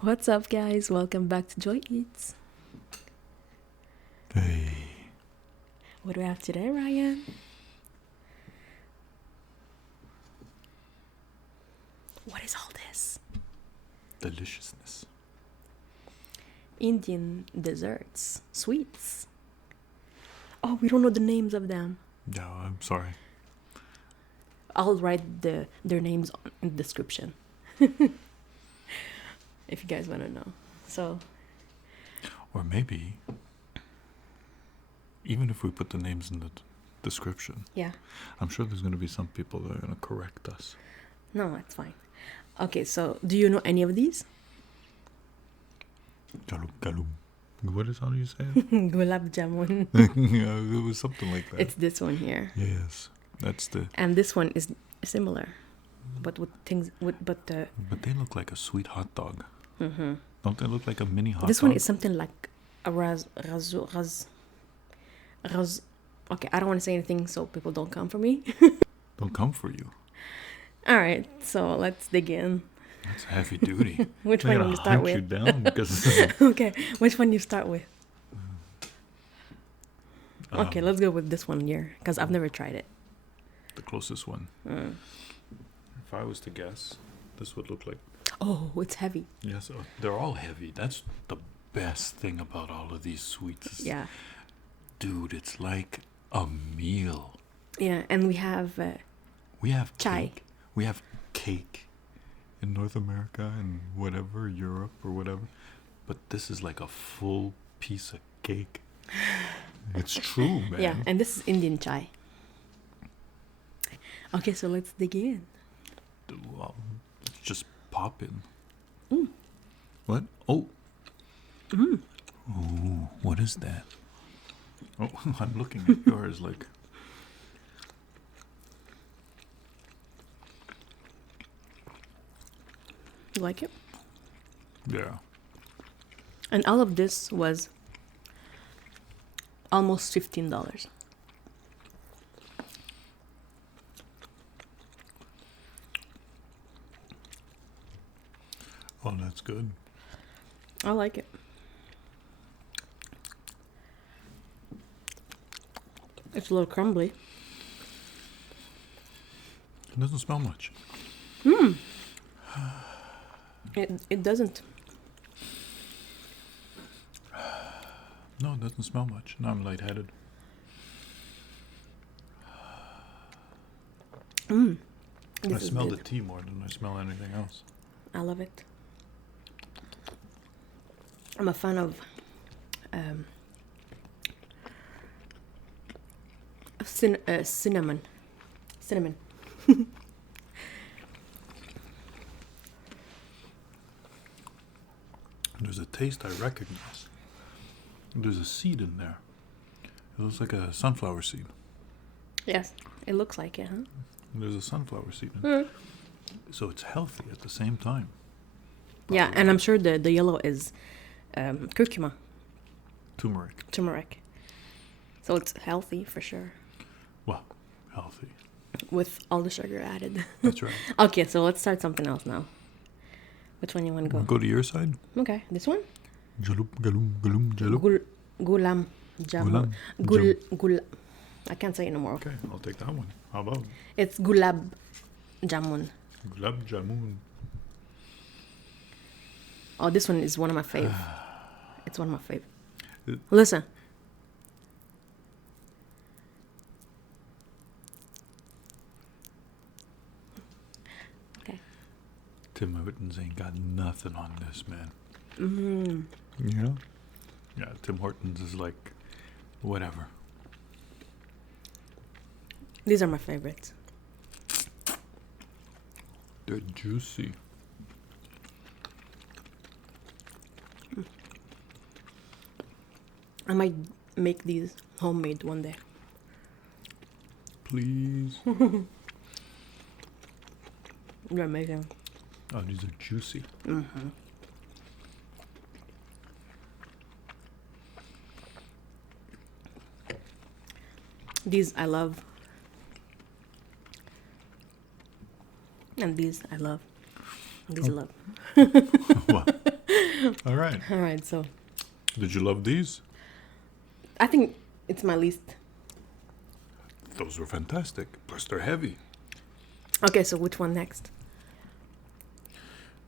What's up, guys? Welcome back to Joy Eats. Hey, What do we have today, Ryan? What is all this? deliciousness. Indian desserts, sweets. Oh, we don't know the names of them. Yeah, I'm sorry. I'll write their names in the description if you guys want to know. So, Or maybe, even if we put the names in the description, yeah. I'm sure there's going to be some people that are going to correct us. No, that's fine. Okay, so do you know any of these? Galum, galum. What is how do you say it? Gulab Jamun. Yeah, it was something like that. It's this one here. Yes, that's the. And this one is similar, but with things But they look like a sweet hot dog. mm-hmm. Don't they look like a mini hot This dog? one is something like a raz. Okay, I don't want to say anything so people don't come for me. Don't come for you. All right, so let's dig in. That's heavy duty. Which They're one gonna you start hunt you with? down because. Okay, which one you start with? Okay, um, let's go with this one here because I've never tried it. the closest one. Mm. If I was to guess, this would look like. Oh, it's heavy. Yes, they're all heavy. That's the best thing about all of these sweets. Yeah, Dude, it's like a meal. yeah, and we have We have Chai. cake. We have cake in North America and whatever, Europe or whatever. But this is like a full piece of cake. It's true, man. yeah, and this is Indian chai. Okay, so let's dig in. Well, it's just pop in. Mm. What? Oh. Mm. Ooh, what is that? Oh, I'm looking at yours like. You like it? Yeah. And all of this was almost $15. Oh, that's good. I like it. It's a little crumbly. It doesn't smell much. It doesn't. No, it doesn't smell much. Now I'm lightheaded. I This is smell good. the tea more than I smell anything else. I love it. I'm a fan of cinnamon. Cinnamon. There's a taste I recognize. There's a seed in there. It looks like a sunflower seed. Yes, it looks like it, huh? There's a sunflower seed in Mm. So it's healthy at the same time. Yeah, and I'm sure the yellow is curcuma, Turmeric. turmeric. So it's healthy for sure, Well, healthy. with all the sugar added. That's right. Okay, so let's start something else now. Which one you want to Wanna go? go to your side? Okay, this one? Jalup, galum, galum, jalup. Gulam Jamun. Gul. I can't say it no more. Okay, I'll take that one. How about It's Gulab Jamun. Gulab Jamun? Oh, this one is one of my fave. It's one of my fave. It- Listen. Okay. Tim Hortons ain't got nothing on this, man. Mm. Yeah? Yeah, Tim Hortons is like, whatever. These are my favorites. They're juicy. I might make these homemade one day. Please. They're amazing. Oh, these are juicy. Mm-hmm. These I love. And these I love. These love. Well, all right. All right, so Did you love these? I think it's my least. Those were fantastic. Plus, they're heavy. Okay, so which one next?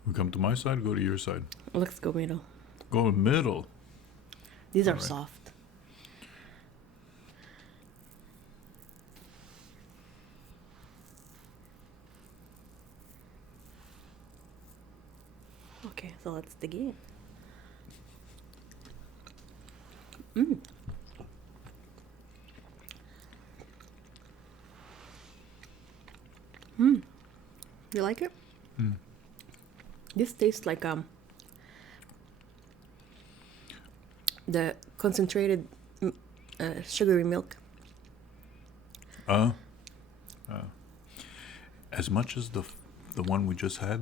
We come to my side, go to your side. Let's go middle. Go in middle. These are All right. soft. Okay, so let's dig in. You like it? This tastes like the concentrated sugary milk. As much as the one we just had,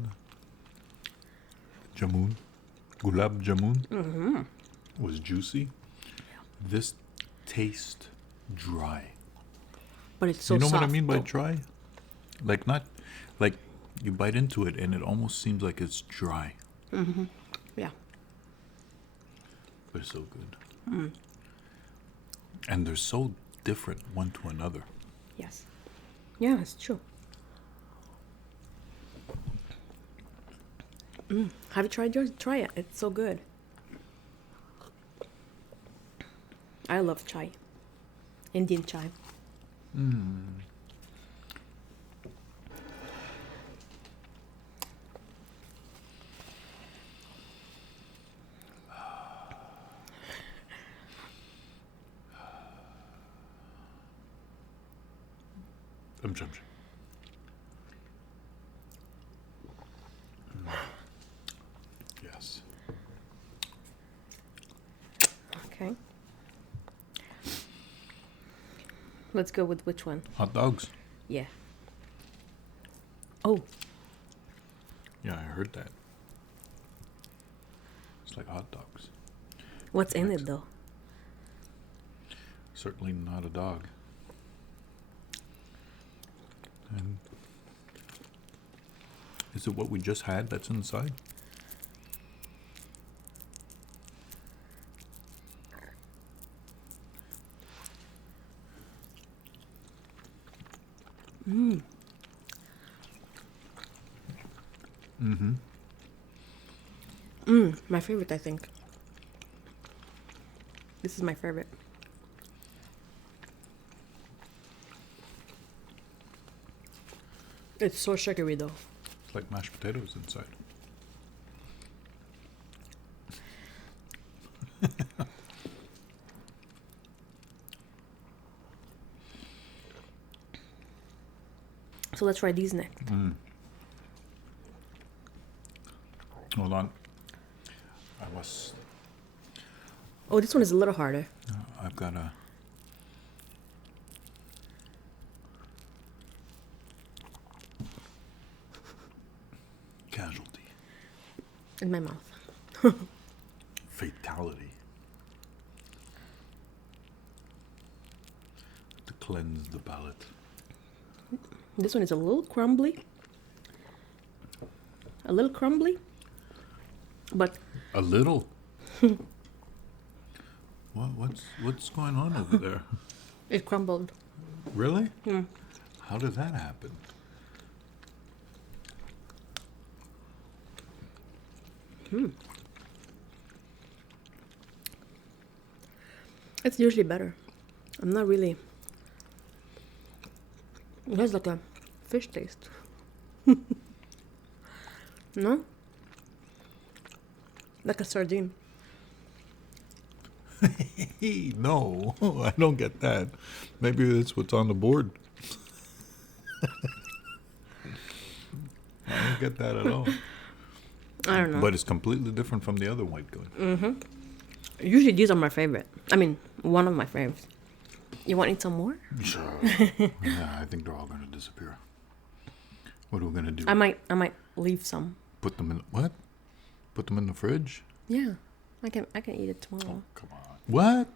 Jamun, Gulab Jamun, was juicy. This tastes dry. But it's so You know soft. what I mean by though. dry? Like not, like you bite into it and it almost seems like it's dry. Yeah. They're so good. And they're so different one to another. Yes. Yeah, it's true. Have you tried yours? Try it. It's so good. I love chai. Indian chai. Chum. Yes. Okay. Let's go with which one? Hot dogs. Yeah. Oh, Yeah, I heard that. It's like hot dogs. what's in it though? Certainly not a dog. And is it what we just had that's inside? My favorite, I think. This is my favorite. It's so sugary though. It's like mashed potatoes inside. So let's try these next. Hold on. I was. Oh, this one is a little harder. I've got a. Casualty. In my mouth. Fatality. To cleanse the palate. This one is a little crumbly. A little crumbly. But A little. What's going on over there? it crumbled. Really? How did that happen? It's usually better. I'm not really. It has like a fish taste. No? Like a sardine. No, I don't get that. Maybe that's what's on the board. I don't get that at all. I don't know. But it's completely different from the other white gun. Usually these are my favorite. I mean, one of my favorites. You want to eat some more? Sure. Yeah, I think they're all going to disappear. What are we going to do? I might leave some. Put them in what? Put them in the fridge? Yeah. I can eat it tomorrow. Come on. What?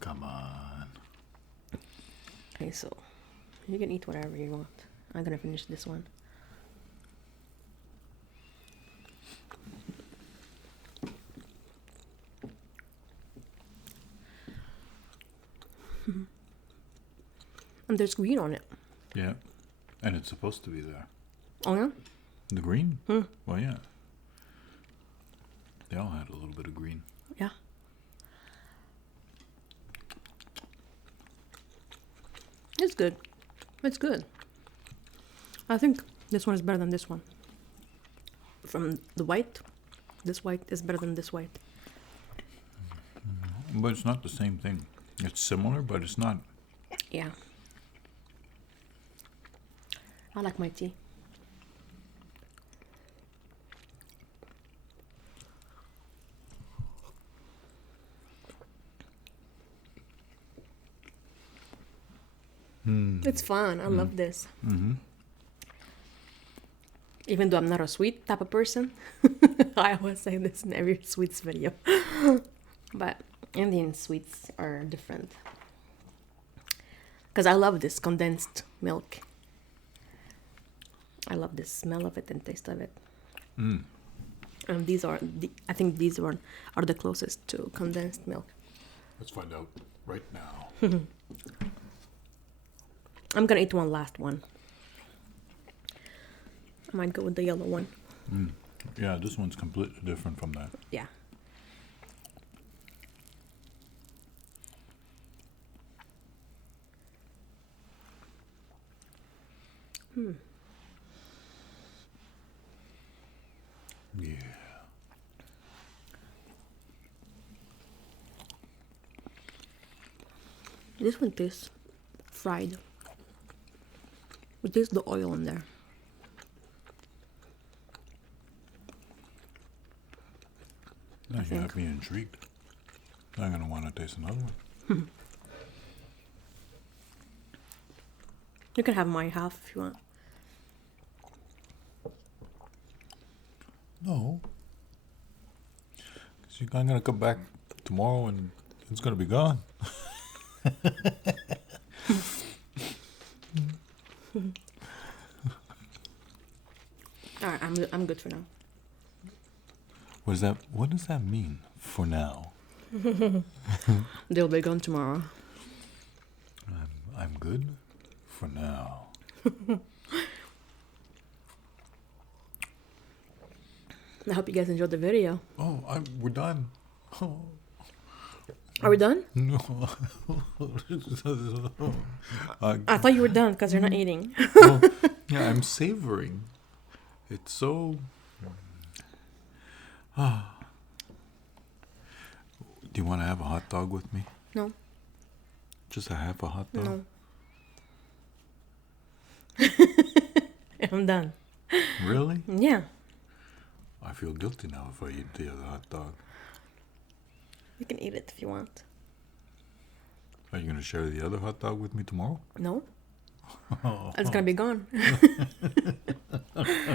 Come on. Okay, so you can eat whatever you want. I'm gonna finish this one. And there's green on it. Yeah. And it's supposed to be there. Oh yeah? The green? Well, yeah. They all had a little bit of green. Yeah. It's good. It's good. I think this one is better than this one. From the white, this white is better than this white. But it's not the same thing. It's similar, but it's not. Yeah. I like my tea. It's fun. I love this. Even though I'm not a sweet type of person, I always say this in every sweets video. But Indian sweets are different. Because I love this condensed milk. I love the smell of it and taste of it. And these are, I think these are the closest to condensed milk. Let's find out right now. I'm gonna eat one last one. I might go with the yellow one. Yeah, this one's completely different from that. Yeah. Yeah. This one tastes fried. It tastes the oil in there. Now you have me intrigued. I'm gonna want to taste another one. You can have my half if you want. No. Because I'm gonna come back tomorrow and it's gonna be gone. Alright, I'm good for now. What does that mean? For now. They'll be gone tomorrow. I'm good for now. I hope you guys enjoyed the video. Oh, we're done. Oh. Are we done? No. I thought you were done because you're not eating. Oh, yeah, I'm savoring. It's so. Do you want to have a hot dog with me? No. Just a half a hot dog? No. I'm done. Really? Yeah. I feel guilty now if I eat the other hot dog. You can eat it if you want. Are you going to share the other hot dog with me tomorrow? No. It's going to be gone.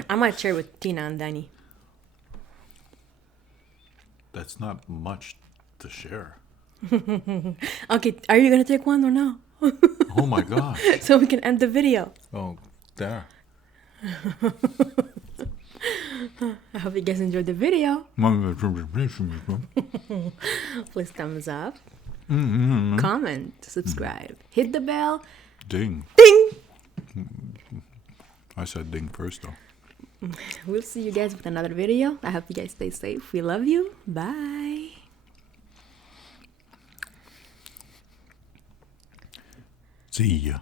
I might share with Tina and Danny. That's not much to share. Okay, are you going to take one or no? Oh my God. So we can end the video. Oh, there. I hope you guys enjoyed the video. Please thumbs up, comment, subscribe, hit the bell. Ding. Ding! I said ding first though. We'll see you guys with another video. I hope you guys stay safe. We love you. Bye. See ya.